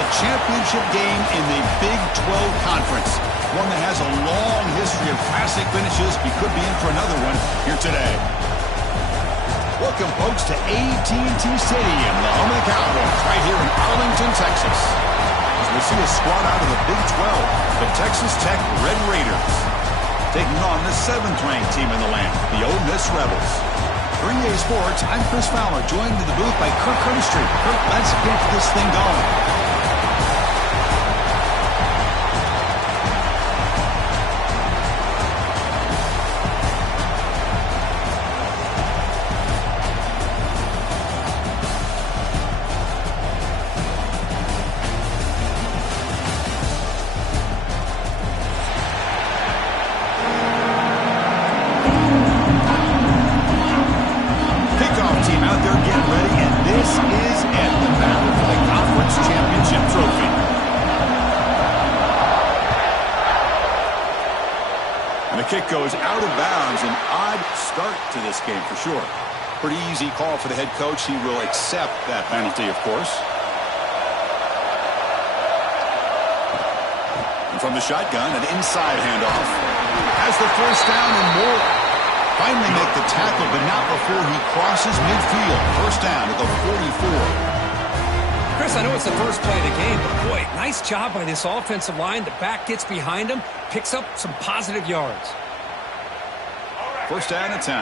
the championship game in the Big 12 Conference. One that has a long history of classic finishes. We could be in for another one here today. Welcome, folks, to AT&T Stadium, the home of the Cowboys, right here in Arlington, Texas. As we see a squad out of the Big 12, the Texas Tech Red Raiders, taking on the 7th-ranked team in the land, the Ole Miss Rebels. For EA Sports, I'm Chris Fowler, joined in the booth by Kirk Herbstreit. Kirk, let's get this thing going. Kick goes out of bounds. An odd start to this game for sure. Pretty easy call for the head coach. He will accept that penalty, of course. And from the shotgun, an inside handoff. Has the first down and more. Finally make the tackle, but not before he crosses midfield. First down at the 44. Chris, I know it's the first play of the game, but boy, nice job by this offensive line. The back gets behind him, picks up some positive yards. First down at 10.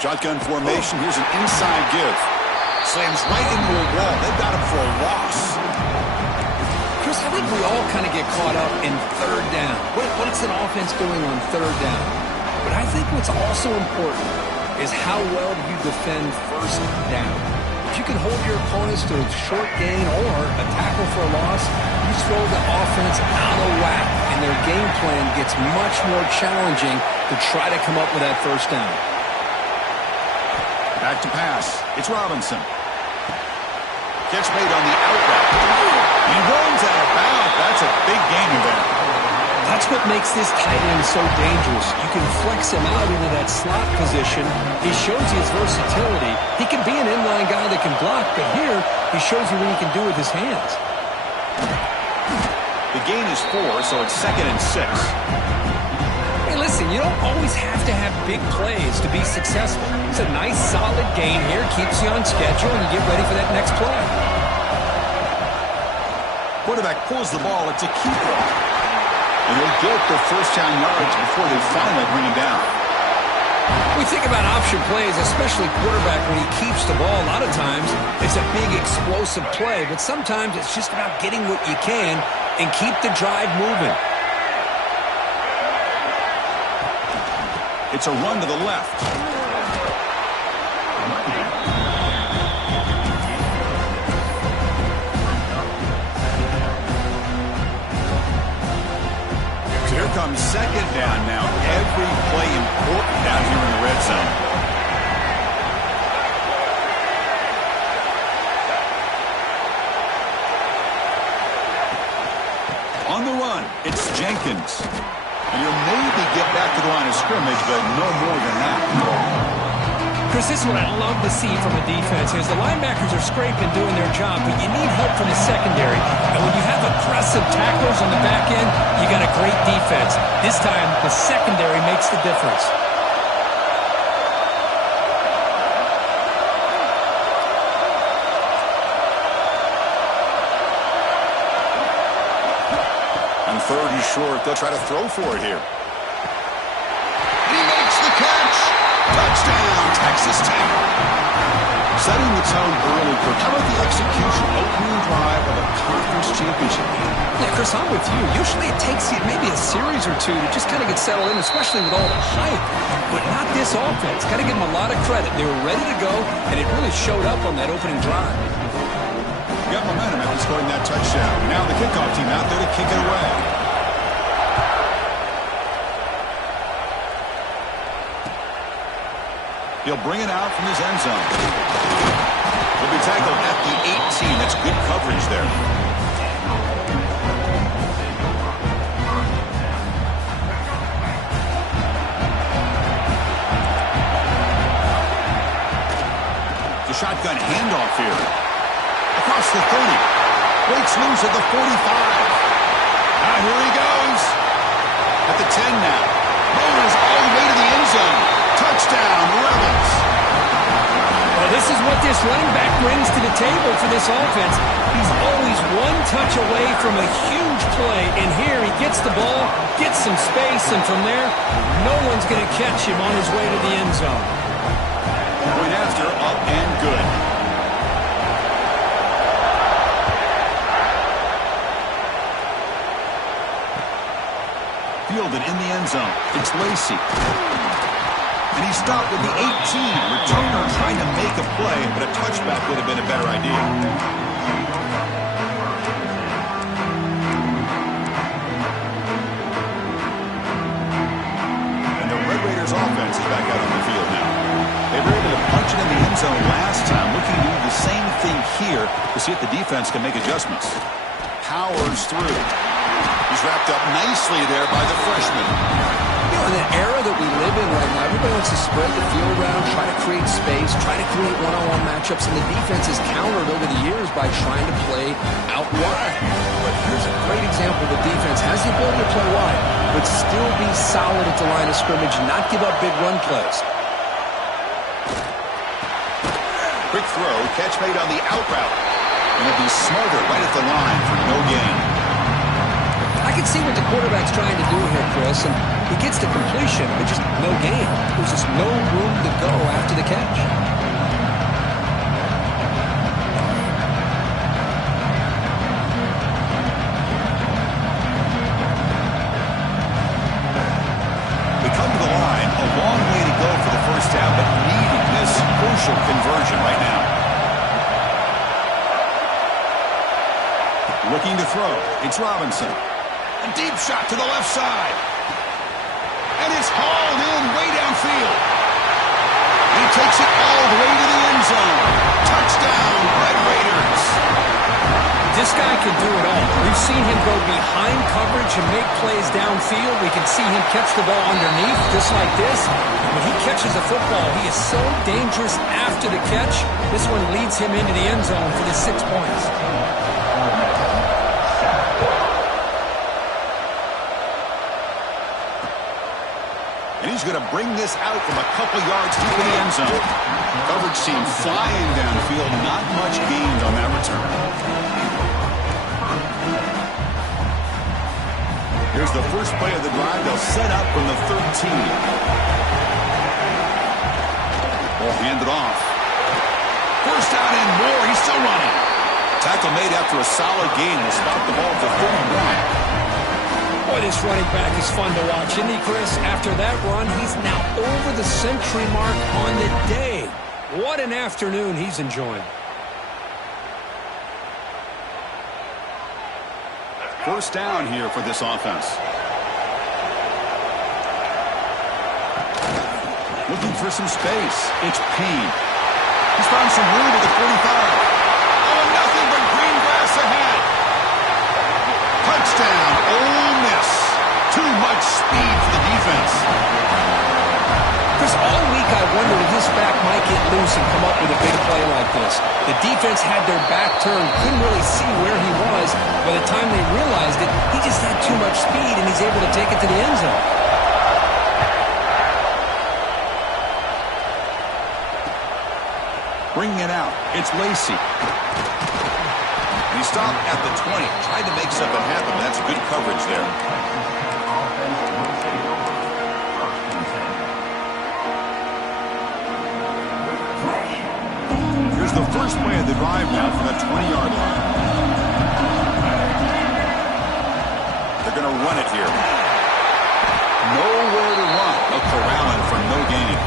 Shotgun formation. Here's an inside give. Slams right into a wall. They've got him for a loss. Chris, I think we all kind of get caught up in third down. What's an offense doing on third down? But I think what's also important is how well do you defend first down. If you can hold your opponents to a short gain or a tackle for a loss, you throw the offense out of whack, and their game plan gets much more challenging to try to come up with that first down. Back to pass. It's Robinson. Catch made on the out route. He runs out of bounds. That's a big gain there. That's what makes this tight end so dangerous. You can flex him out into that slot position. He shows you his versatility. He can be an inline guy that can block, but here he shows you what he can do with his hands. The gain is 4, so it's 2nd and 6. Hey, listen, you don't always have to have big plays to be successful. It's a nice, solid gain here. Keeps you on schedule, and you get ready for that next play. Quarterback pulls the ball. It's a keeper. And they'll get their first down yards before they finally bring him down. We think about option plays, especially quarterback, when he keeps the ball. A lot of times, it's a big explosive play, but sometimes it's just about getting what you can and keep the drive moving. It's a run to the left. Here comes second down now. Every play important down here in the red zone. On the run, it's Jenkins. And he'll maybe get back to the line of scrimmage, but no more than that. Chris, this is what I love to see from a defense is the linebackers are scraping, doing their job, but you need help from the secondary. And when you have aggressive tacklers on the back end, you got a great defense. This time, the secondary makes the difference. On 3rd and short, they'll try to throw for it here. He makes the catch. Touchdown, Texas Tech. Setting the tone early. How about the execution, opening drive of a conference championship game? Yeah, Chris, I'm with you. Usually it takes you maybe a series or two to just kind of get settled in, especially with all the hype. But not this offense. Got to give them a lot of credit. They were ready to go, and it really showed up on that opening drive. Got momentum after scoring that touchdown. Now the kickoff team out there to kick it away. He'll bring it out from his end zone. He'll be tackled at the 18. That's good coverage there. The shotgun handoff here. Across the 30. Breaks loose at the 45. Now here he goes. At the 10 now. Motors all the way to the end zone. Touchdown, Rebels. Well, this is what this running back brings to the table for this offense. He's always one touch away from a huge play. And here he gets the ball, gets some space, and from there, no one's going to catch him on his way to the end zone. Point after, up and good. Fielded in the end zone. It's Lacy. And he stopped with the 18. Returner trying to make a play, but a touchback would have been a better idea. And the Red Raiders offense is back out on the field now. They were able to punch it in the end zone last time, looking to do the same thing here to see if the defense can make adjustments. Powers through. He's wrapped up nicely there by the freshman. You know, in the era that we live in right now, everybody wants to spread the field around, try to create space, try to create one-on-one matchups, and the defense has countered over the years by trying to play out wide. But here's a great example. The defense has the ability to play wide, but still be solid at the line of scrimmage and not give up big run plays. Quick throw, catch made on the out route. And it'll be Smarter right at the line for no gain. I can see what the quarterback's trying to do here, Chris, and he gets the completion, but just no gain. There's just no room to go after the catch. We come to the line, a long way to go for the first down, but needing this crucial conversion right now. Looking to throw, it's Robinson. A deep shot to the left side. And it's hauled in way downfield. He takes it all the way to the end zone. Touchdown, Red Raiders. This guy can do it all. We've seen him go behind coverage and make plays downfield. We can see him catch the ball underneath, just like this. When he catches a football, he is so dangerous after the catch. This one leads him into the end zone for the 6 points. And he's going to bring this out from a couple yards deep in the end zone. Coverage team flying downfield. Not much gained on that return. Here's the first play of the drive. They'll set up from the 13. Ball handed off. First down and more. He's still running. Tackle made after a solid gain. Will spot the ball to 31. Boy, this running back is fun to watch, isn't he, Chris? After that run, he's now over the century mark on the day. What an afternoon he's enjoying. First down here for this offense. Looking for some space. It's Payne. He's found some room at the 45. Oh, nothing but green grass ahead. Touchdown, Ole Miss. Too much speed for the defense. Chris, all week I wondered if this back might get loose and come up with a big play like this. The defense had their back turned, couldn't really see where he was. By the time they realized it, he just had too much speed, and he's able to take it to the end zone. Bringing it out, it's Lacy. And he stopped at the 20, tried to make something happen, but that's good coverage there. Here's the first play of the drive now from the 20-yard line. They're going to run it here. Nowhere to run. They'll corral him for no gain.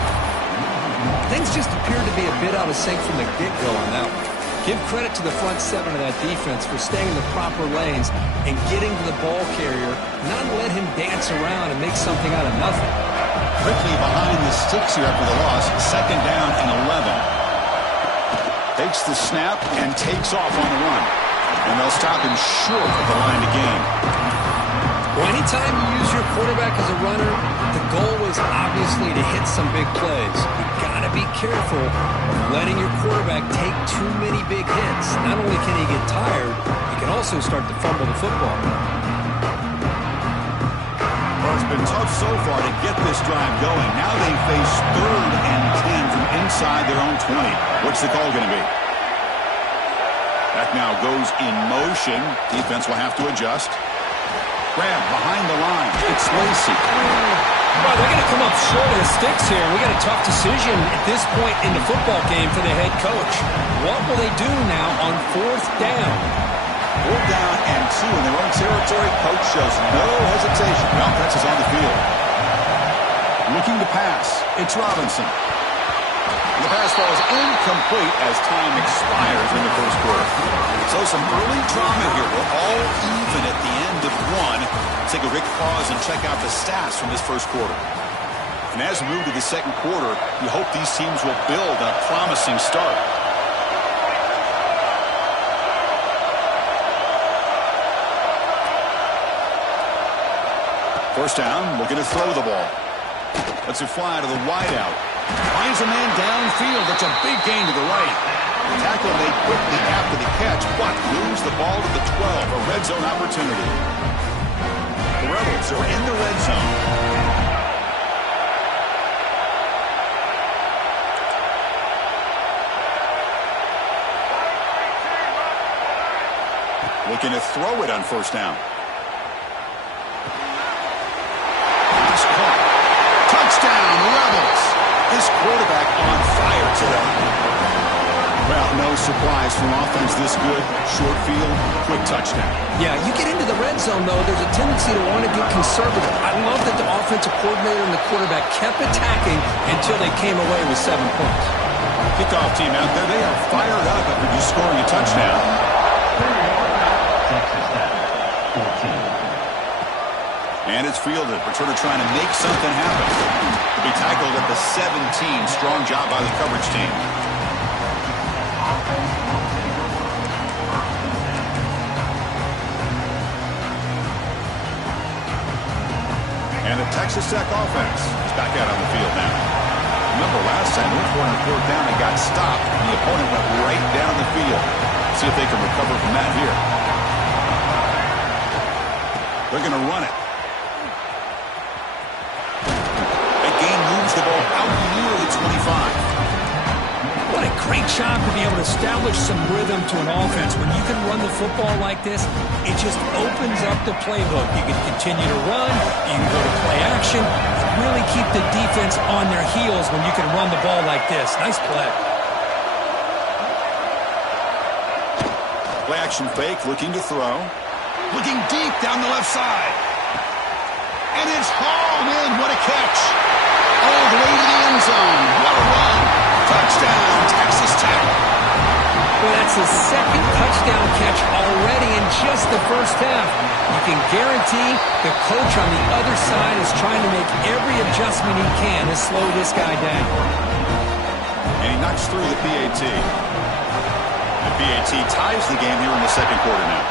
Things just appeared to be a bit out of sync from the get-go on that one. Give credit to the front seven of that defense for staying in the proper lanes and getting to the ball carrier, not let him dance around and make something out of nothing. Quickly behind the sticks here after the loss. Second down and 11. Takes the snap and takes off on the run. And they'll stop him short of the line to gain. Well, anytime you use your quarterback as a runner, the goal is obviously to hit some big plays. You've got to be careful of letting your quarterback take too many big hits. Not only can he get tired, he can also start to fumble the football. Well, it's been tough so far to get this drive going. Now they face 3rd and 10 from inside their own 20. What's the call going to be? That now goes in motion. Defense will have to adjust. Grab behind the line. It's Lacy. Well, they're going to come up short of the sticks here. We got a tough decision at this point in the football game for the head coach. What will they do now on 4th down? 4th down and 2 in their own territory. Coach shows no hesitation. The offense is on the field. Looking to pass. It's Robinson. The pass falls incomplete as time expires in the first quarter. So some early drama here. We're all even at the end of one. Take a quick pause and check out the stats from this first quarter. And as we move to the second quarter, you hope these teams will build on a promising start. First down, looking to throw the ball. Lets it fly to the wideout. Finds a man downfield. That's a big gain to the right. The tackle made quickly after the catch, but moves the ball to the 12. A red zone opportunity. The Rebels are in the red zone. Looking to throw it on first down. Touchdown, Rebels. This quarterback on fire today. Well, no surprise from offense this good. Short field, quick touchdown. Yeah, you get into the red zone, though, there's a tendency to want to get conservative. I love that the offensive coordinator and the quarterback kept attacking until they came away with 7 points. Kickoff team out there, they are fired up after just scoring a touchdown. And it's fielded. Returner trying to make something happen. To be tackled at the 17. Strong job by the coverage team. And the Texas Tech offense is back out on the field now. Remember last time, they were on 4th down and got stopped. The opponent went right down the field. See if they can recover from that here. They're going to run it. The ball out near the 25. What a great job to be able to establish some rhythm to an offense. When you can run the football like this, it just opens up the playbook. You can continue to run, you can go to play action, really keep the defense on their heels when you can run the ball like this. Nice play. Play action fake, looking to throw. Looking deep down the left side. And it's hauled in. What a catch. All the way to the end zone. What a run. Touchdown, Texas Tech. Well, that's his second touchdown catch already in just the first half. You can guarantee the coach on the other side is trying to make every adjustment he can to slow this guy down. And he knocks through the PAT. The PAT ties the game here in the second quarter now.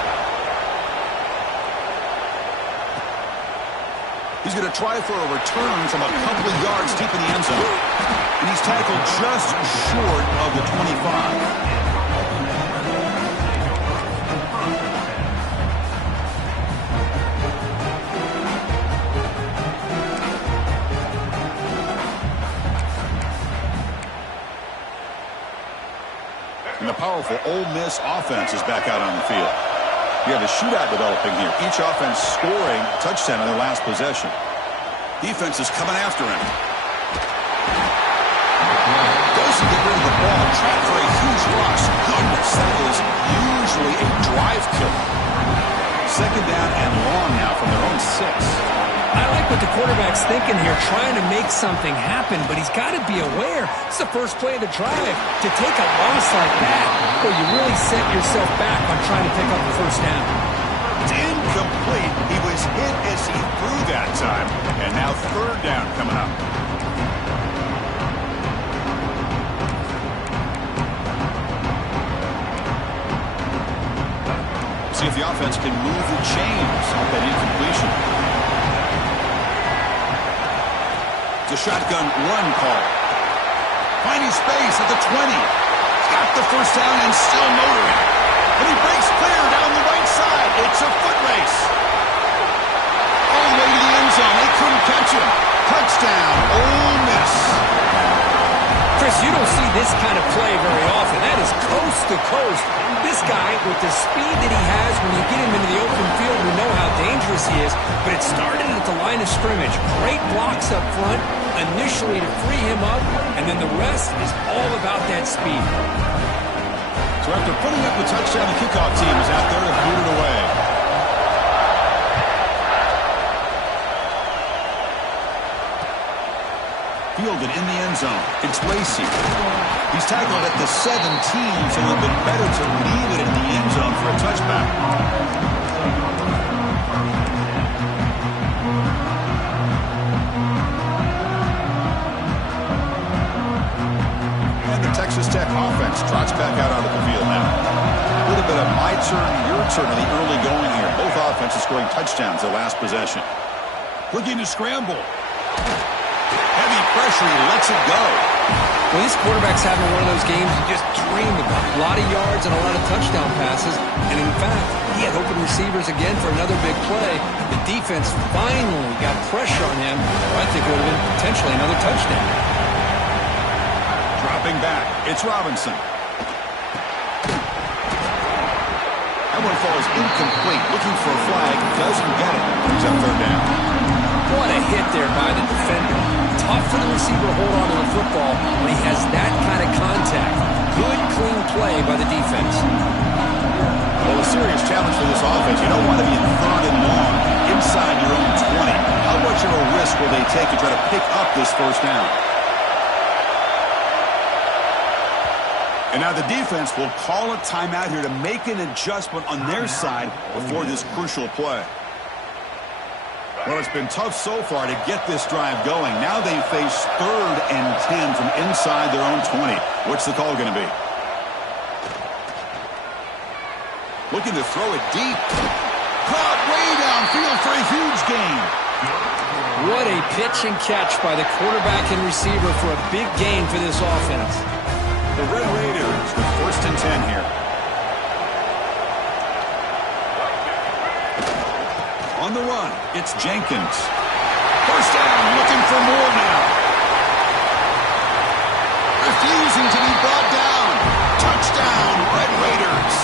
He's going to try for a return from a couple of yards deep in the end zone. And he's tackled just short of the 25. And the powerful Ole Miss offense is back out on the field. You have a shootout developing here. Each offense scoring a touchdown on their last possession. Defense is coming after him. Doesn't get rid of the ball. Trapped for a huge loss. Goodness, that is usually a drive killer. Second down and long now from their own 6. I like what the quarterback's thinking here, trying to make something happen, but he's got to be aware. It's the first play of the drive. To take a loss like that, well, you really set yourself back on trying to pick up the first down. It's incomplete. He was hit as he threw that time, and now third down coming up. See if the offense can move the chains off that incompletion. It's a shotgun run call. Finding space at the 20. He's got the first down and still motoring. And he breaks clear down the right side. It's a foot race. All the way to the end zone. They couldn't catch him. Touchdown, Ole Miss. Chris, you don't see this kind of play very often. That is coast to coast. This guy, with the speed that he has, when you get him into the open field, we know how dangerous he is. But it started at the line of scrimmage. Great blocks up front, initially to free him up, and then the rest is all about that speed. So after putting up the touchdown, the kickoff team is out there to boot it away. Fielded in the end zone. It's Lacy. He's tackled at the 17, so it would have been better to leave it in the end zone for a touchback. And the Texas Tech offense trots back out onto the field now. A little bit of my turn, your turn in the early going here. Both offenses scoring touchdowns their last possession. Looking to scramble. Heavy pressure, he lets it go. Well, this quarterback's having one of those games you just dream about. A lot of yards and a lot of touchdown passes. And in fact, he had open receivers again for another big play. The defense finally got pressure on him. I think it would have been potentially another touchdown. Dropping back, it's Robinson. That one falls incomplete. Looking for a flag, doesn't get it. Brings up third down. What a hit there by the defender. Tough for the receiver to hold on to the football when he has that kind of contact. Good, clean play by the defense. Well, a serious challenge for this offense. You don't want to be in third and long inside your own 20. How much of a risk will they take to try to pick up this first down? And now the defense will call a timeout here to make an adjustment on their side before this crucial play. Well, it's been tough so far to get this drive going. Now they face 3rd and 10 from inside their own 20. What's the call going to be? Looking to throw it deep. Caught way downfield for a huge gain. What a pitch and catch by the quarterback and receiver for a big gain for this offense. The Red Raiders with 1st and 10 here. On the run, it's Jenkins. First down, looking for more now. Refusing to be brought down. Touchdown, Red Raiders.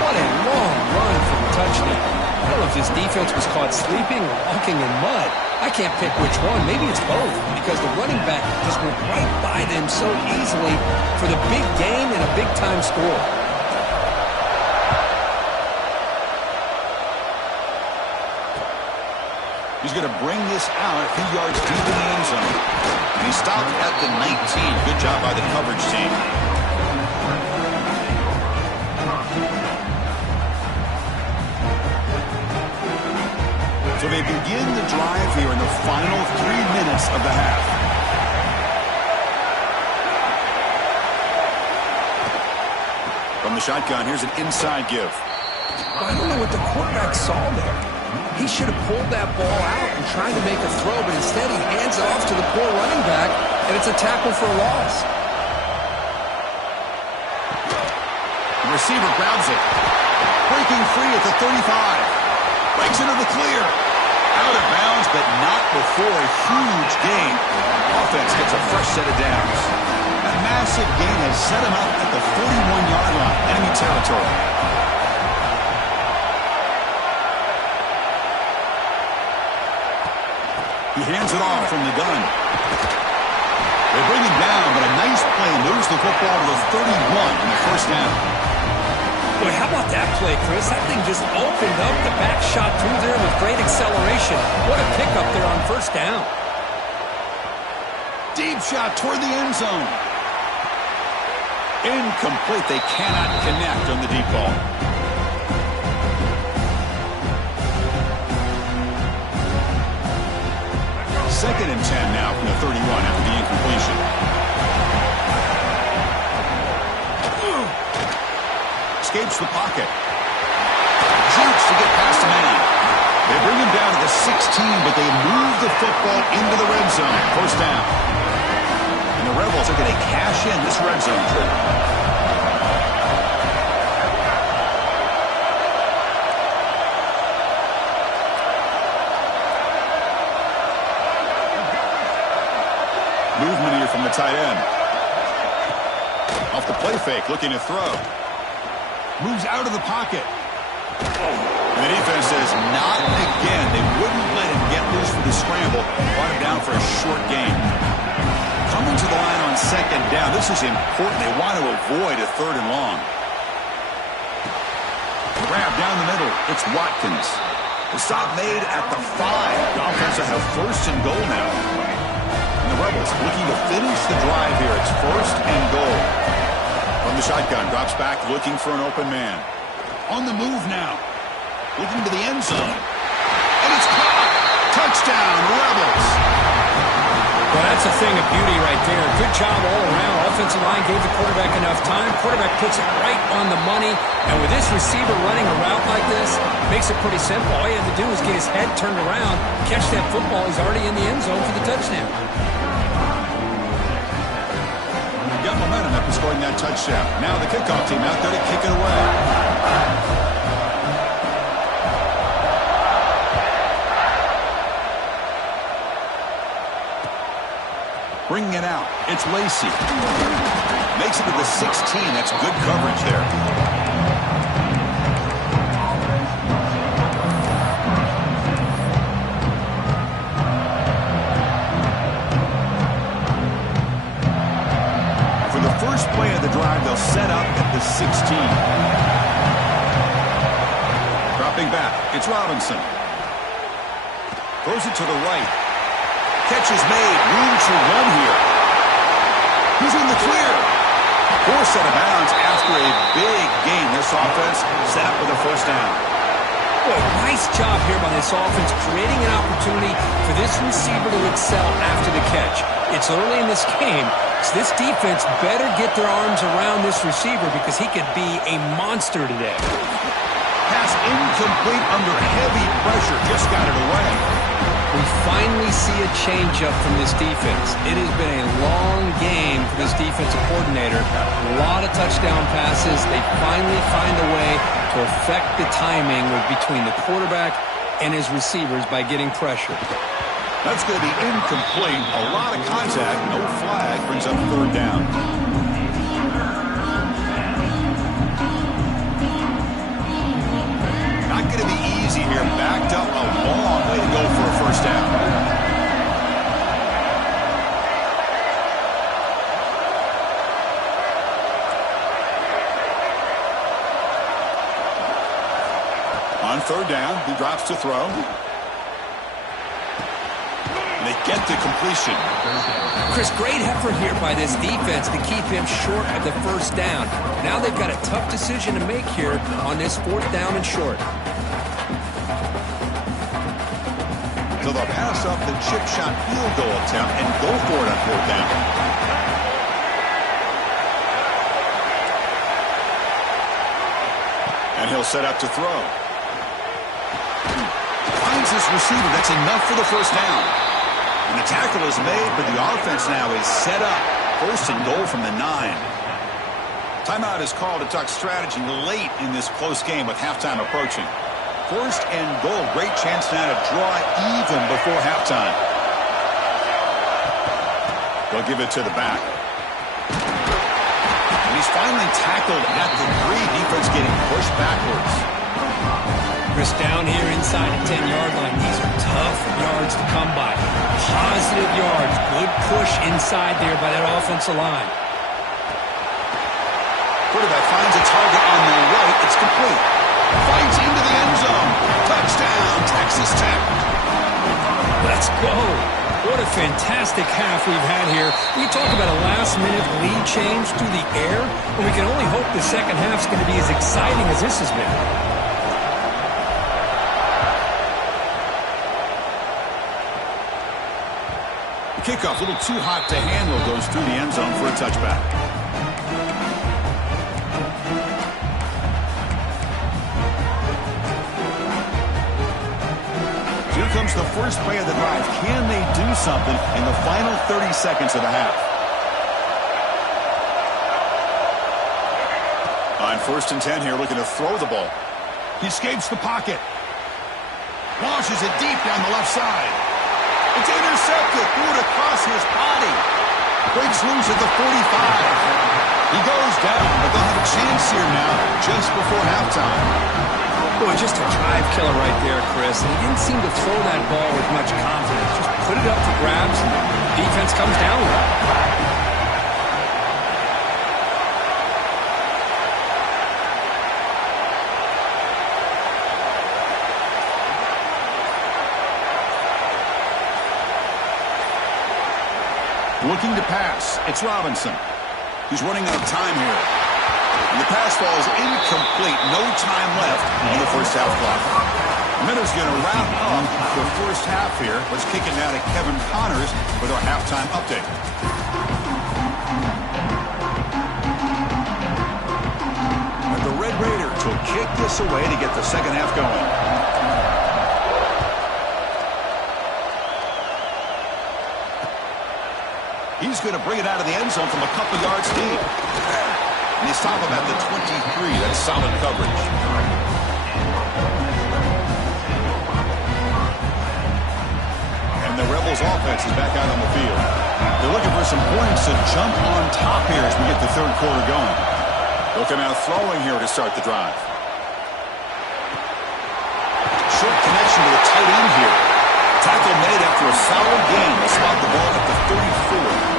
What a long run for the touchdown. I don't know if this defense was caught sleeping or walking in mud. I can't pick which one. Maybe it's both, because the running back just went right by them so easily for the big gain and a big-time score. He's going to bring this out a few yards deep in the end zone. And he stopped at the 19. Good job by the coverage team. So they begin the drive here in the final 3 minutes of the half. From the shotgun, here's an inside give. I don't know what the quarterback saw there. He should have pulled that ball out and tried to make a throw, but instead he hands it off to the poor running back, and it's a tackle for a loss. The receiver grabs it. Breaking free at the 35. Breaks into the clear. Out of bounds, but not before a huge gain. Offense gets a fresh set of downs. That massive gain has set him up at the 41-yard line, enemy territory. He hands it off from the gun. They bring him down, but a nice play moves the football to the 31 in the first down. Boy, how about that play, Chris? That thing just opened up. The back shot through there with great acceleration. What a pickup there on first down. Deep shot toward the end zone. Incomplete. They cannot connect on the deep ball. Second and 10 now from the 31 after the incompletion. Escapes the pocket. Jukes to get past a man. They bring him down to the 16, but they move the football into the red zone. First down. And the Rebels are going to cash in this red zone trip. Movement here from the tight end. Off the play fake, looking to throw. Moves out of the pocket. And the defense says, not again. They wouldn't let him get loose for the scramble. Brought him down for a short gain. Coming to the line on second down. This is important. They want to avoid a third and long. Grab down the middle. It's Watkins. The stop made at the 5. The offense will have first and goal now. And the Rebels looking to finish the drive here. It's first and goal. From the shotgun, drops back looking for an open man. On the move now. Looking to the end zone. And it's caught. Touchdown, Rebels. Well, that's a thing of beauty right there. Good job all around. Offensive line gave the quarterback enough time. Quarterback puts it right on the money. And with this receiver running a route like this, makes it pretty simple. All you have to do is get his head turned around, catch that football. He's already in the end zone for the touchdown. Got momentum after scoring that touchdown. Now the kickoff team out there to kick it away. Bringing it out. It's Lacy. Makes it to the 16. That's good coverage there. For the first play of the drive, they'll set up at the 16. Dropping back. It's Robinson. Throws it to the right. Catch is made. Room to run here. He's in the clear. Forced out of bounds after a big gain. This offense set up with a first down. Boy, nice job here by this offense, creating an opportunity for this receiver to excel after the catch. It's early in this game, so this defense better get their arms around this receiver because he could be a monster today. Pass incomplete under heavy pressure. Just got it away. We finally see a change-up from this defense. It has been a long game for this defensive coordinator. A lot of touchdown passes. They finally find a way to affect the timing between the quarterback and his receivers by getting pressure. That's going to be incomplete. A lot of contact. No flag. Brings up third down. Not going to be easy here. Backed up a long way to go for a first down. On third down, he drops to throw. And they get the completion. Chris, great effort here by this defense to keep him short of the first down. Now they've got a tough decision to make here on this fourth down and short. So they'll pass up the chip shot field goal attempt and go for it on fourth down. And he'll set up to throw. Finds his receiver. That's enough for the first down. And the tackle is made, but the offense now is set up. First and goal from the 9. Timeout is called to talk strategy late in this close game with halftime approaching. First and goal. Great chance now to draw even before halftime. They'll give it to the back. And he's finally tackled at the 3. Defense getting pushed backwards. Chris, down here inside the 10-yard line. These are tough yards to come by. Positive yards. Good push inside there by that offensive line. Quarterback finds a target on the right. It's complete. Fights into the end zone. Touchdown, Texas Tech. Let's go. What a fantastic half we've had here. We talk about a last-minute lead change through the air, and we can only hope the second half's going to be as exciting as this has been. The kickoff, a little too hot to handle, goes through the end zone for a touchback. Here comes the first play of the drive. Can they do something in the final 30 seconds of the half? On 1st and 10 here, looking to throw the ball. He escapes the pocket. Launches it deep down the left side. It's intercepted. Threw it across his body. Breaks loose at the 45. He goes down, but they'll have a chance here now just before halftime. Boy, just a drive killer right there, Chris. And he didn't seem to throw that ball with much confidence. Just put it up for grabs, and the defense comes down with it. Looking to pass. It's Robinson. He's running out of time here. And the pass falls incomplete. No time left on the first half clock. Miller's going to wrap up the first half here. Let's kick it now to Kevin Connors with our halftime update. And the Red Raiders will kick this away to get the second half going. He's going to bring it out of the end zone from a couple yards deep. And he's top of at the 23. That's solid coverage. And the Rebels offense is back out on the field. They're looking for some points to jump on top here as we get the third quarter going. They'll come out throwing here to start the drive. Short connection to the tight end here. Tackle made after a solid gain. They spot the ball at the 34.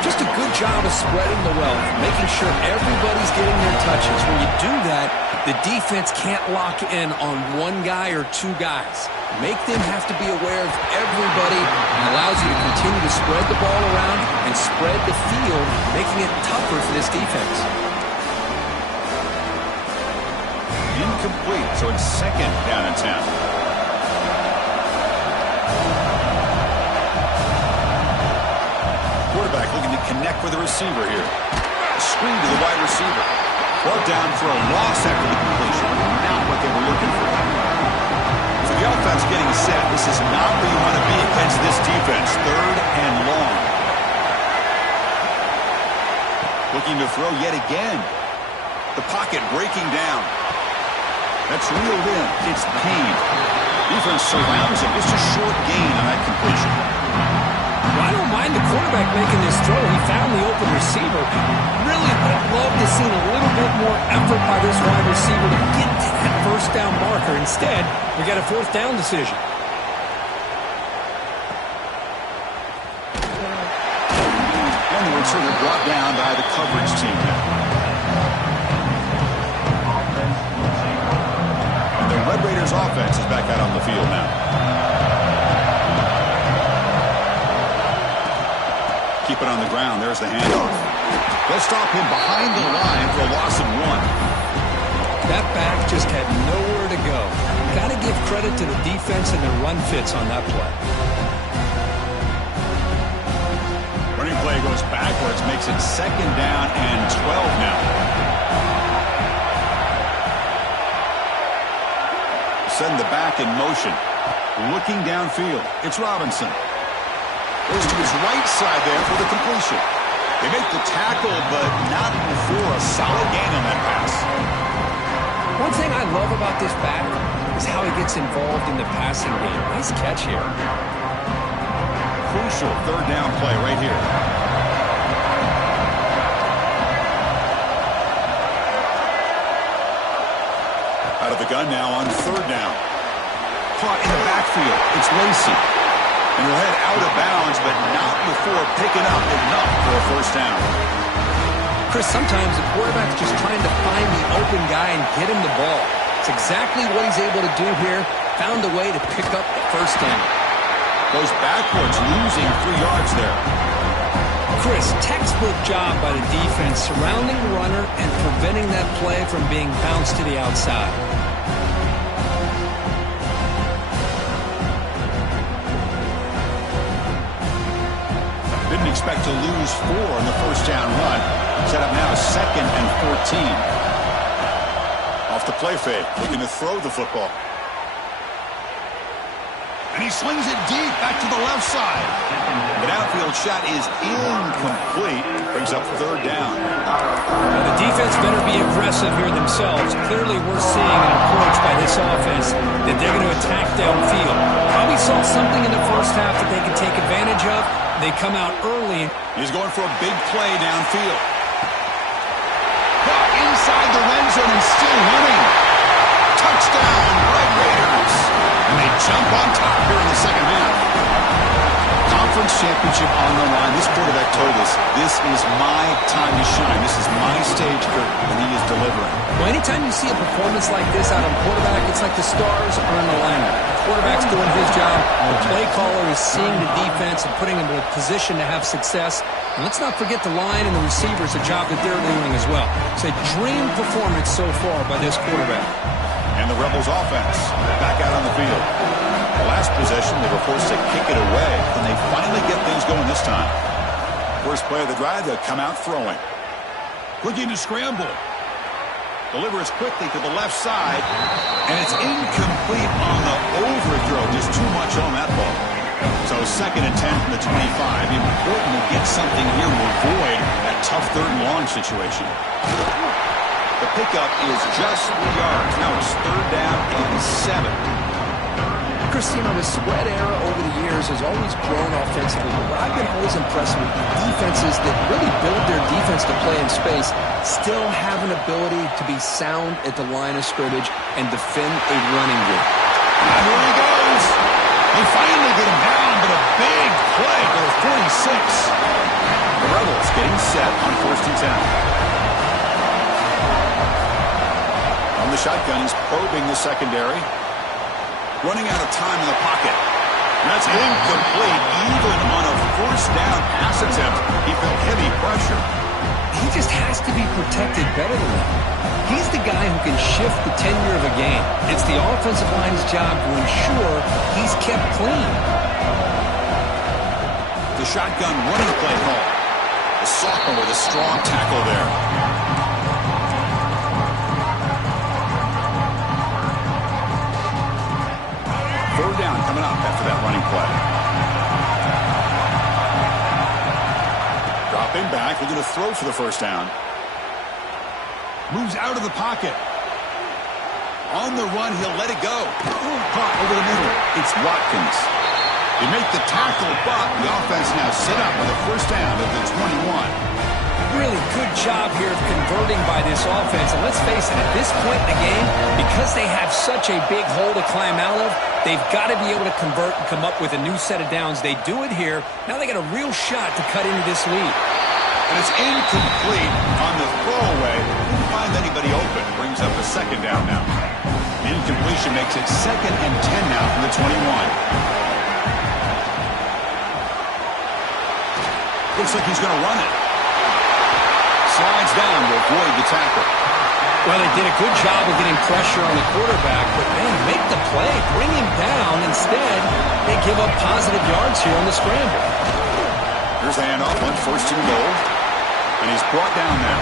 Just a good job of spreading the wealth, making sure everybody's getting their touches. When you do that, the defense can't lock in on one guy or two guys. Make them have to be aware of everybody, and allows you to continue to spread the ball around and spread the field, making it tougher for this defense. Incomplete, so it's second down and 10. Quarterback looking to connect with the receiver here. Screen to the wide receiver. Brought down for a loss after the completion. Not what they were looking for. So the offense getting set. This is not where you want to be against this defense. Third and long. Looking to throw yet again. The pocket breaking down. That's reeled in. It's Payne. Defense surrounds him. Just a short gain on that completion. Well, I don't mind the quarterback making this throw. He found the open receiver. Really would have loved to see a little bit more effort by this wide receiver to get to that first down marker. Instead, we got a fourth down decision. And the returner brought down by the coverage team. And the Red Raiders offense is back out on the field now. Keep it on the ground. There's the handoff. They'll stop him behind the line for a loss of 1. That back just had nowhere to go. Got to give credit to the defense and the run fits on that play. Running play goes backwards, makes it second down and 12 now. Send the back in motion. Looking downfield. It's Robinson. Goes to his right side there for the completion. They make the tackle, but not before a solid gain on that pass. One thing I love about this back is how he gets involved in the passing game. Nice catch here. Crucial third down play right here. Out of the gun now on third down. Caught in the backfield. It's Lacy. And he'll head out of bounds, but not before picking up enough for a first down. Chris, sometimes the quarterback's just trying to find the open guy and get him the ball. It's exactly what he's able to do here. Found a way to pick up the first down. Goes backwards, losing 3 yards there. Chris, textbook job by the defense, surrounding the runner and preventing that play from being bounced to the outside. Didn't expect to lose 4 in the first down run. Set up now second and 14. Off the play fake, looking to throw the football. And he swings it deep back to the left side. The downfield shot is incomplete. Brings up third down. The defense better be aggressive here themselves. Clearly, we're seeing an approach by this offense that they're going to attack downfield. Probably saw something in the first half that they could take advantage of. They come out early. He's going for a big play downfield. Caught inside the red zone and still running. Touchdown, Red Raiders. And they jump on top here in the second half. Conference championship on the line. This quarterback told us, this is my time to shine. This is my stage, Kirk, and he is delivering. Well, anytime you see a performance like this out of a quarterback, it's like the stars are in alignment. The quarterback's doing his job. The play caller is seeing the defense and putting them in a position to have success. And let's not forget the line and the receivers, the job that they're doing as well. It's a dream performance so far by this quarterback. And the Rebels offense back out on the field. The last possession, they were forced to kick it away, and they finally get things going this time. First play of the drive, they'll come out throwing. Looking to scramble. Delivers quickly to the left side, and it's incomplete on the overthrow. Just too much on that ball. So 2nd and 10 from the 25. Important to get something here to avoid that tough 3rd and long situation. The pickup is just 3 yards. Now it's 3rd down and 7. Christina, the spread era over the years has always grown offensively, but what I've been always impressed with defenses that really build their defense to play in space still have an ability to be sound at the line of scrimmage and defend a running game. And here he goes. They finally get him down, but a big play for the 46. The Rebels getting set on 1st and 10. On the shotgun, he's probing the secondary. Running out of time in the pocket. That's incomplete. Even on a 1st down pass attempt, he felt heavy pressure. He just has to be protected better than that. He's the guy who can shift the tenure of a game. It's the offensive line's job to ensure he's kept clean. The shotgun running play call. The sophomore with a strong tackle there. 3rd down coming up after that running play. Dropping back, looking to throw for the 1st down. Moves out of the pocket. On the run, he'll let it go. Caught over the middle. It's Watkins. They make the tackle, but the offense now set up with a 1st down at the 21. Really good job here of converting by this offense. And let's face it, at this point in the game, because they have such a big hole to climb out of, they've got to be able to convert and come up with a new set of downs. They do it here. Now they got a real shot to cut into this lead. And it's incomplete on the throwaway. Didn't find anybody open. Brings up a 2nd down now. The incompletion makes it 2nd and 10 now from the 21. Looks like he's going to run it. Slides down to avoid the tackle. Well, they did a good job of getting pressure on the quarterback, but, man, make the play, bring him down. Instead, they give up positive yards here on the scramble. Here's the handoff on 1st and goal, and he's brought down now.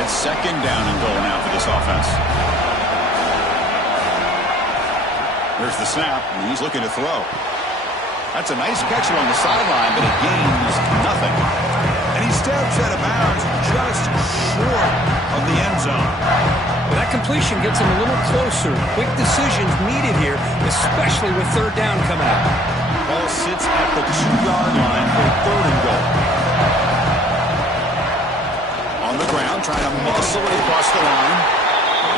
It's 2nd down and goal now for this offense. There's the snap, and he's looking to throw. That's a nice catch along the sideline, but it gains nothing. And he steps out of bounds just short of the end zone. Well, that completion gets him a little closer. Quick decisions needed here, especially with 3rd down coming up. Ball sits at the 2-yard line for 3rd and goal. On the ground, trying to muscle it across the line.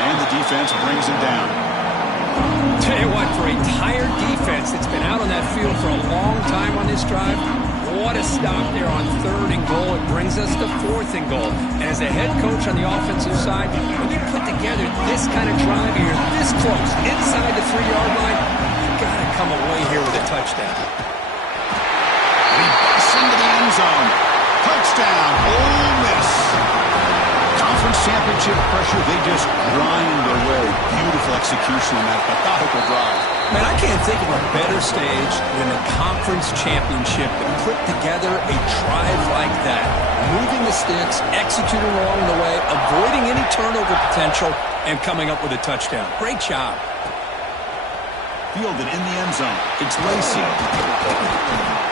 And the defense brings him down. Tell you what, for a tired defense that's been out on that field for a long time on this drive, what a stop there on 3rd and goal. It brings us to 4th and goal. And as a head coach on the offensive side, when you put together this kind of drive here, this close, inside the 3-yard line, you've got to come away here with a touchdown. And he busts into the end zone. Touchdown, Ole Miss. Conference championship pressure, they just grind away. Beautiful execution on that methodical drive. Man, I can't think of a better stage than the conference championship to put together a drive like that. Moving the sticks, executing along the way, avoiding any turnover potential, and coming up with a touchdown. Great job. Fielded in the end zone. It's Lacy.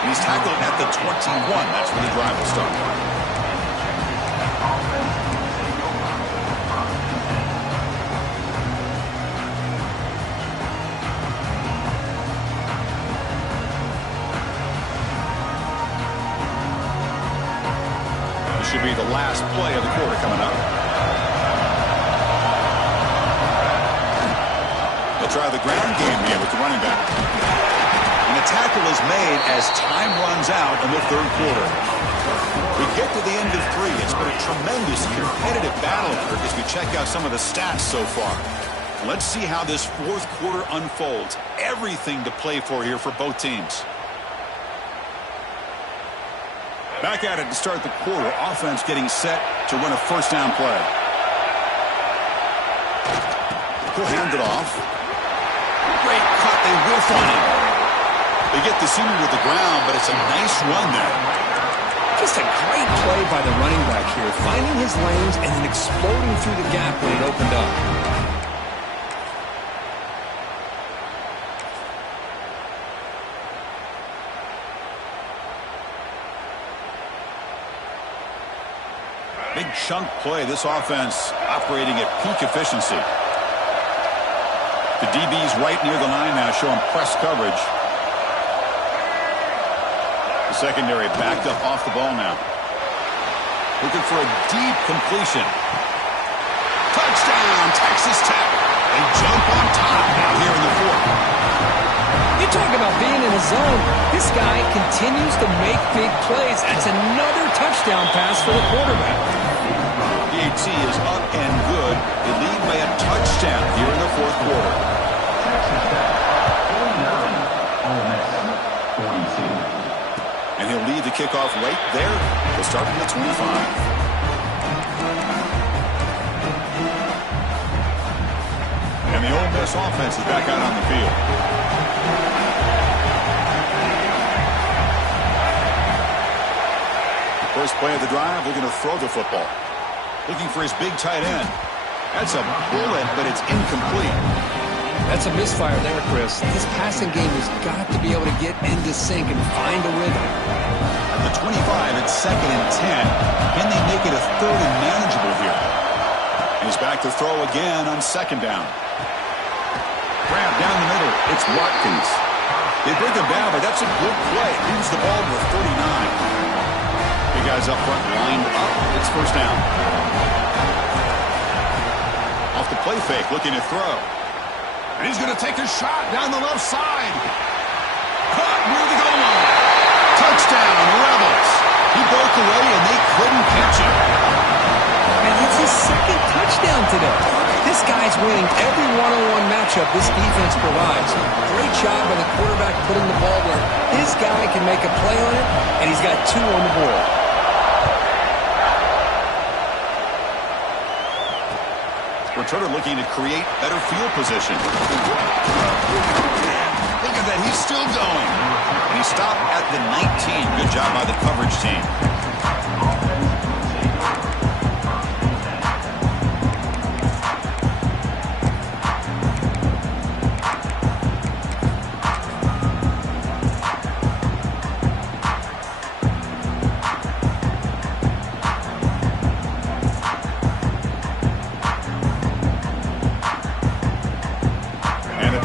And he's tackled at the 21. That's where the drive will start. This should be the last play of the quarter coming up. They'll try the ground game here with the running back. And the tackle is made as time runs out in the third quarter. We get to the end of 3. It's been a tremendous competitive battle here as we check out some of the stats so far. Let's see how this fourth quarter unfolds. Everything to play for here for both teams. Back at it to start the quarter. Offense getting set to run a first down play. He'll hand it off. Great cut. They whiff on him. They get the senior to the ground, but it's a nice run there. Just a great play by the running back here, finding his lanes and then exploding through the gap when it opened up. Big chunk play. This offense operating at peak efficiency. The DB's right near the line now, showing press coverage. The secondary backed up off the ball now. Looking for a deep completion. Touchdown, Texas Tech. They jump on top now here in the fourth. You talk about being in a zone. This guy continues to make big plays. That's another touchdown pass for the quarterback. PAT is up and good. They lead by a touchdown here in the fourth quarter. And he'll lead the kickoff right there. He'll start from the 25. And the Ole Miss offense is back out on the field. First play of the drive, looking to throw the football. Looking for his big tight end. That's a bullet, but it's incomplete. That's a misfire there, Chris. This passing game has got to be able to get into sync and find a rhythm. At the 25, it's 2nd and 10. Can they make it a 3rd and manageable here? He's back to throw again on 2nd down. Grab down the middle. It's Watkins. They bring him down, but that's a good play. Moves the ball to the 39. Big guys up front lined up. It's first down. Off the play fake, looking to throw. And he's going to take a shot down the left side. Caught near the goal line. Touchdown, Rebels. He broke away, and they couldn't catch him. And that's his 2nd touchdown today. This guy's winning every one-on-one matchup this defense provides. Great job by the quarterback putting the ball where his guy can make a play on it, and he's got 2 on the board. Returner looking to create better field position. Look at that, he's still going. And he stopped at the 19. Good job by the coverage team.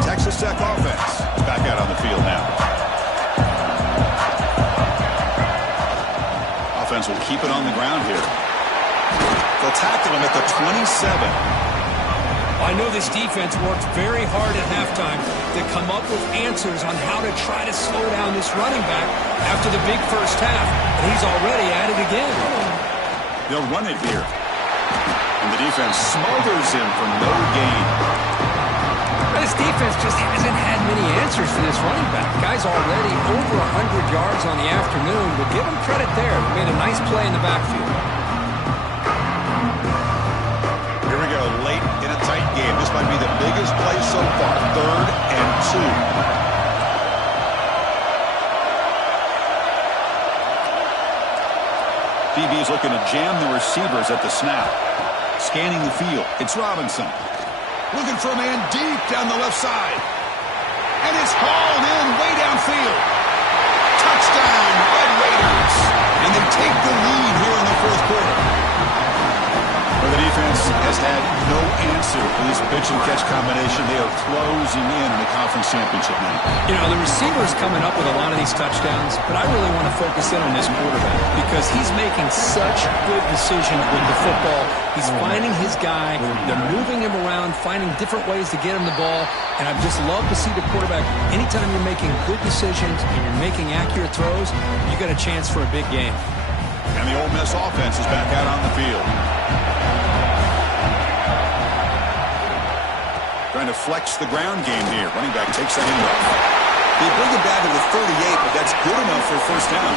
Texas Tech offense is back out on the field now. Offense will keep it on the ground here. They'll tackle him at the 27. I know this defense worked very hard at halftime to come up with answers on how to try to slow down this running back after the big first half, and he's already at it again. They'll run it here. And the defense smothers him for no gain. This defense just hasn't had many answers for this running back. Guy's already over 100 yards on the afternoon, but give him credit there. They made a nice play in the backfield. Here we go, late in a tight game. This might be the biggest play so far. 3rd and 2. DB's looking to jam the receivers at the snap. Scanning the field. It's Robinson. Looking for a man deep down the left side. And And it's hauled in way downfield. Touchdown, Red Raiders. And they take the lead here in the fourth quarter. Well, the defense has had no answer for this pitch-and-catch combination. They are closing in on the conference championship now. You know, the receiver's coming up with a lot of these touchdowns, but I really want to focus in on this quarterback because he's making such good decisions with the football. He's finding his guy. They're moving him around, finding different ways to get him the ball, and I'd just love to see the quarterback. Anytime you're making good decisions and you're making accurate throws, you got a chance for a big game. And the Ole Miss offense is back out on the field. Trying to flex the ground game here. Running back takes that in rough. They bring him down to the 38, but that's good enough for a first down.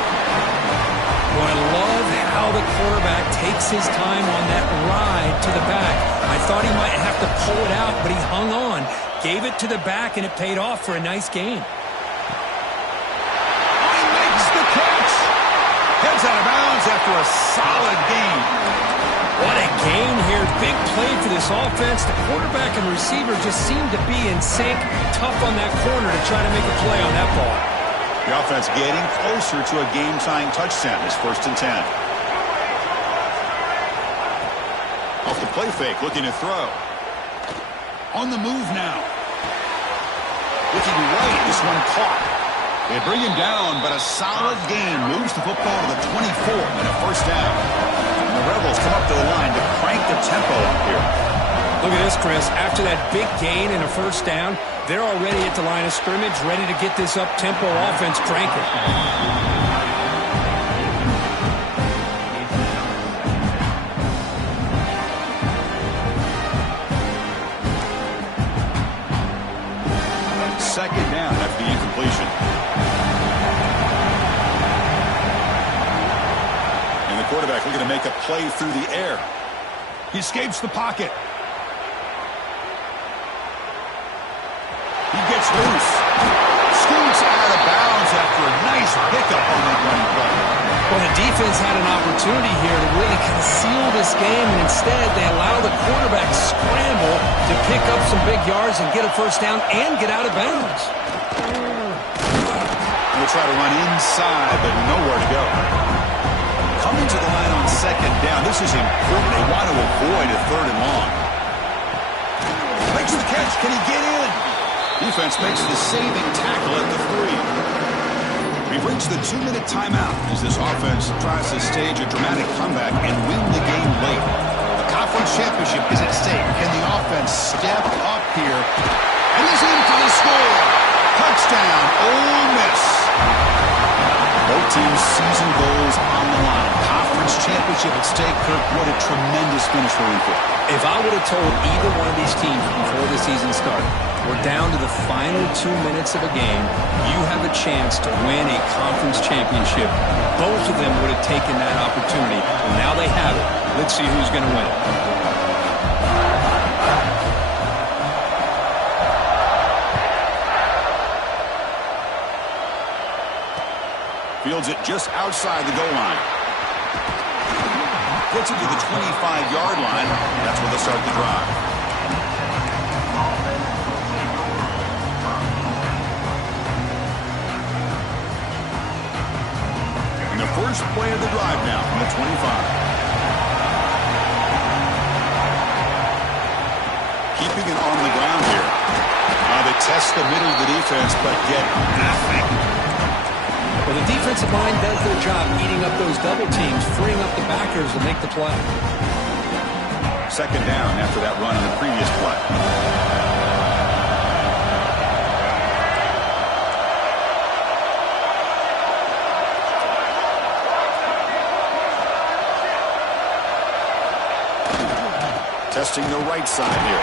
Well, I love how the quarterback takes his time on that ride to the back. I thought he might have to pull it out, but he hung on, gave it to the back, and it paid off for a nice gain. He makes the catch. Heads out of bounds after a solid gain. What a gain here. Big play for this offense. The quarterback and receiver just seem to be in sync. Tough on that corner to try to make a play on that ball. The offense getting closer to a game-tying touchdown. It's 1st and 10. Off the play fake, looking to throw. On the move now. Looking right, this one caught. They bring him down, but a solid gain moves the football to the 24 and a first down. And the Rebels come up to the line to crank the tempo up here. Look at this, Chris. After that big gain and a first down, they're already at the line of scrimmage, ready to get this up-tempo offense cranking. Second down after the incompletion. And the quarterback looking to make a play through the air. He escapes the pocket. He gets loose. Scoots out of bounds after a nice pickup on that running play. Well, the defense had an opportunity here to really kind of seal this game, and instead they allow the quarterback scramble to pick up some big yards and get a first down and get out of bounds. We'll try to run inside, but nowhere to go. Coming to the line on second down. This is important. They want to avoid a 3rd and long. Makes the catch. Can he get in? Defense makes the saving tackle at the 3. We've reached the 2-minute timeout as this offense tries to stage a dramatic comeback and win the game late. The conference championship is at stake. Can the offense step up here? And he's in for the score. Touchdown, Ole Miss. Both teams' season goals on the line. Conference championship at stake. Kirk, what a tremendous finish we're in for. If I would have told either one of these teams before the season started, we're down to the final 2 minutes of a game, you have a chance to win a conference championship, both of them would have taken that opportunity. Well, now they have it. Let's see who's going to win it. Fields it just outside the goal line. Gets it to the 25-yard line. That's where they'll start the drive. And the first play of the drive now from the 25. Keeping it on the ground here. They test the middle of the defense, but get nothing. Well, the defensive line does their job eating up those double teams, freeing up the backers to make the play. Second down after that run on the previous play. Testing the right side here.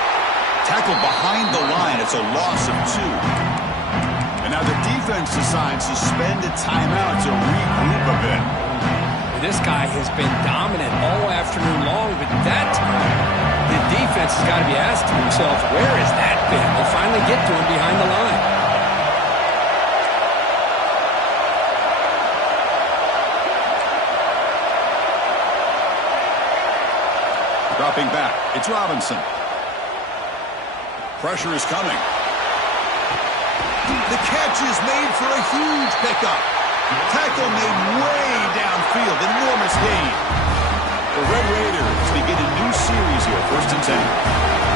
Tackled behind the line. It's a loss of 2. And now the defense decides to spend a timeout to regroup a bit. This guy has been dominant all afternoon long, but that time, the defense has got to be asking themselves, where has that been? They finally get to him behind the line. Dropping back, it's Robinson. Pressure is coming. The catch is made for a huge pickup. Tackle made way downfield. Enormous gain. The Red Raiders begin a new series here, 1st and 10.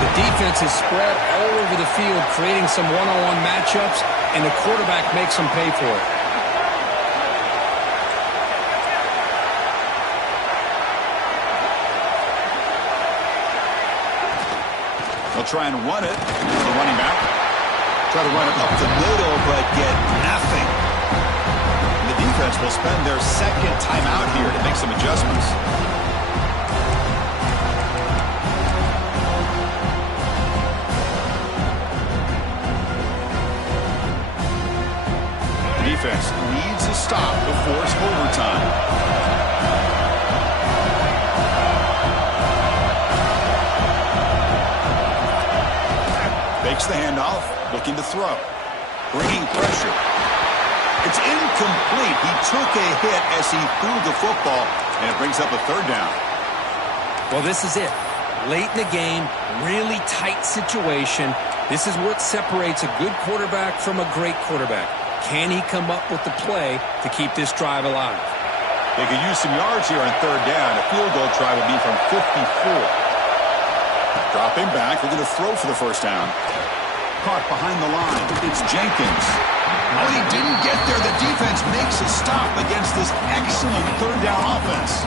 The defense is spread all over the field, creating some one-on-one matchups, and the quarterback makes them pay for it. They'll try and run it. The running back. Try to run it up the middle, but get nothing. The defense will spend their 2nd timeout here to make some adjustments. The defense needs a stop to force overtime. Fakes the handoff, looking to throw. Bringing pressure. It's incomplete. He took a hit as he threw the football, and it brings up a 3rd down. Well, this is it. Late in the game, really tight situation. This is what separates a good quarterback from a great quarterback. Can he come up with the play to keep this drive alive? They could use some yards here on 3rd down. A field goal try would be from 54. Dropping back, they're going to throw for the 1st down. Caught behind the line. It's Jenkins. Oh, he didn't get there. The defense makes a stop against this excellent 3rd down offense.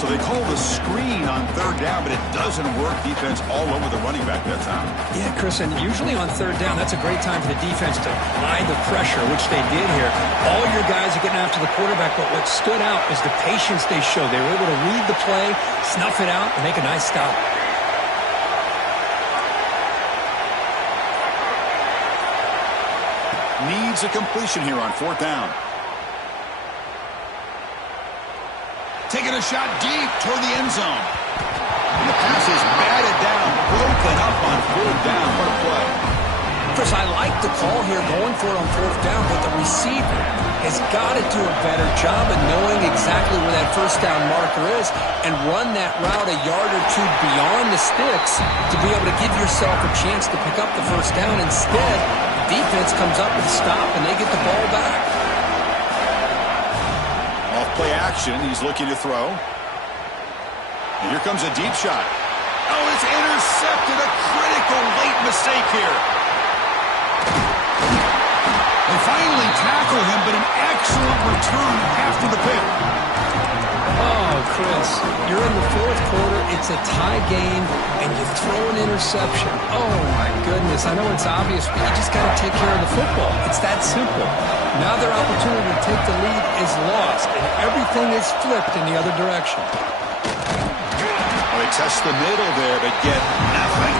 So they call the screen on 3rd down, but it doesn't work. Defense all over the running back that time. Yeah, Chris, and usually on 3rd down, that's a great time for the defense to apply the pressure, which they did here. All your guys are getting after the quarterback, but what stood out is the patience they showed. They were able to read the play, snuff it out, and make a nice stop. Needs a completion here on 4th down. Taking a shot deep toward the end zone. And the pass is batted down, broken up on 4th down. What a play. Chris, I like the call here going for it on 4th down, but the receiver has got to do a better job of knowing exactly where that 1st down marker is and run that route a yard or two beyond the sticks to be able to give yourself a chance to pick up the 1st down. Instead, defense comes up with a stop and they get the ball back. Off play action, he's looking to throw. And here comes a deep shot. Oh, it's intercepted. A critical late mistake here. They finally tackle him, but an excellent return after the pick. Oh, Chris, you're in the 4th quarter, it's a tie game, and you throw an interception. Oh, my goodness. I know it's obvious, but you just got to take care of the football. It's that simple. Now their opportunity to take the lead is lost, and everything is flipped in the other direction. Well, they test the middle there, but get nothing.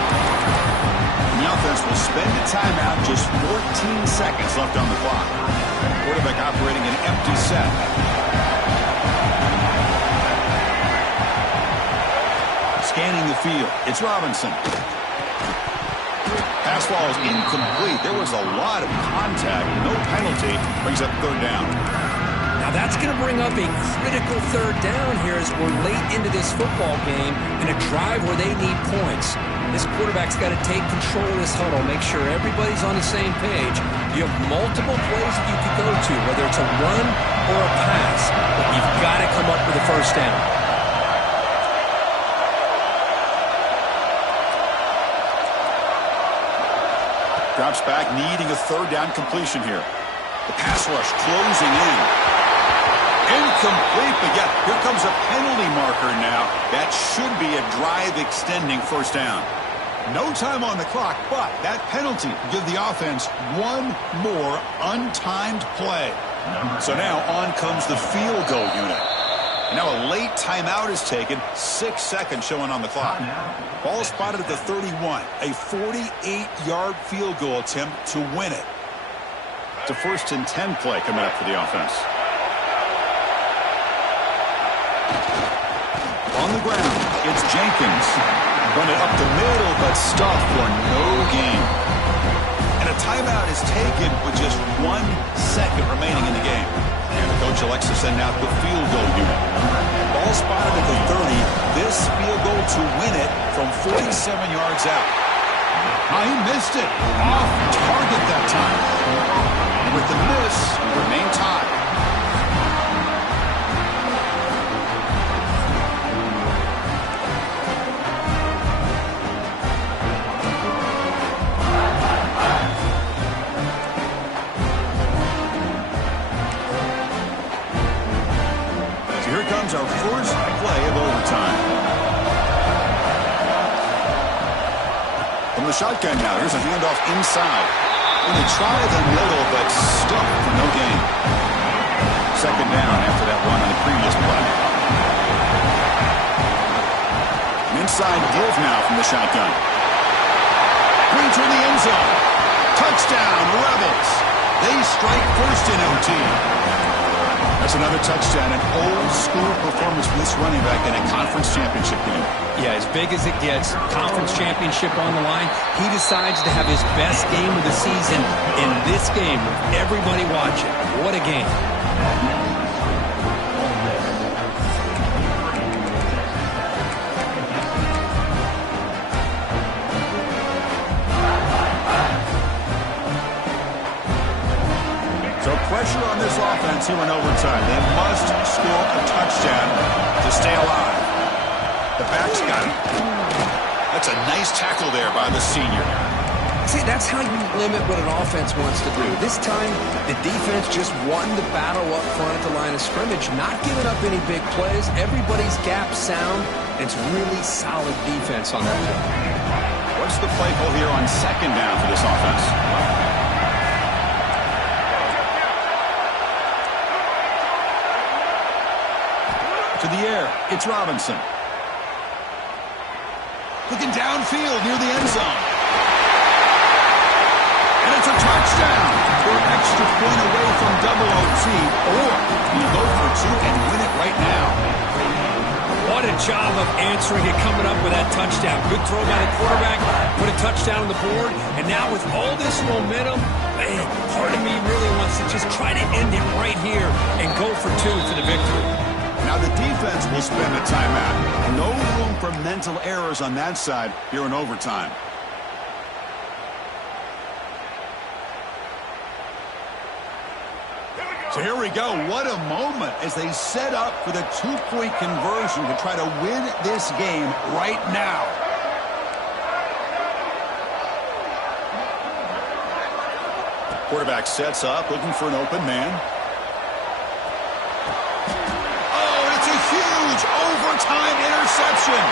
And the offense will spend a timeout, just 14 seconds left on the clock. Quarterback operating an empty set. Scanning the field. It's Robinson. Pass ball is incomplete. There was a lot of contact. No penalty. Brings up 3rd down. Now that's going to bring up a critical 3rd down here as we're late into this football game in a drive where they need points. This quarterback's got to take control of this huddle, make sure everybody's on the same page. You have multiple plays that you could go to, whether it's a run or a pass, but you've got to come up with a 1st down. Drops back, needing a 3rd down completion here. The pass rush closing in. Incomplete, but yeah, here comes a penalty marker now. That should be a drive-extending 1st down. No time on the clock, but that penalty will give the offense one more untimed play. So now on comes the field goal unit. And now a late timeout is taken. 6 seconds showing on the clock. Ball spotted at the 31. A 48-yard field goal attempt to win it. It's a 1st and 10 play coming up for the offense. On the ground, it's Jenkins. Run it up the middle, but stuffed for no gain. And a timeout is taken with just 1 second remaining in the game. And the coach elects to send out the field goal unit. Ball spotted at the 30. This field goal to win it from 47 yards out. Oh, he missed it. Off target that time. And with the miss, we remain tied. So here comes our first play of overtime. From the shotgun now, here's a handoff inside. And they try the middle, but stuck for no gain. Second down after that run on the previous play. An inside give now from the shotgun. Brings her in the end zone. Touchdown, Rebels. They strike first in OT. That's another touchdown, an old-school performance for this running back in a conference championship game. Yeah, as big as it gets, conference championship on the line, he decides to have his best game of the season in this game with everybody watching. What a game. Pressure on this offense here in overtime. They must score a touchdown to stay alive. The back's got it. That's a nice tackle there by the senior. See, that's how you limit what an offense wants to do. This time, the defense just won the battle up front at the line of scrimmage, not giving up any big plays. Everybody's gap sound. It's really solid defense on that play. What's the play call here on second down for this offense? To the air, it's Robinson. Looking downfield near the end zone. And it's a touchdown. We're an extra point away from double OT, or you go for two and win it right now. What a job of answering it, coming up with that touchdown. Good throw by the quarterback, put a touchdown on the board, and now with all this momentum, man, part of me really wants to just try to end it right here and go for two for the victory. Now the defense will spend the timeout. No room for mental errors on that side here in overtime. So here we go. What a moment as they set up for the two-point conversion to try to win this game right now. Quarterback sets up, looking for an open man. Huge overtime interception.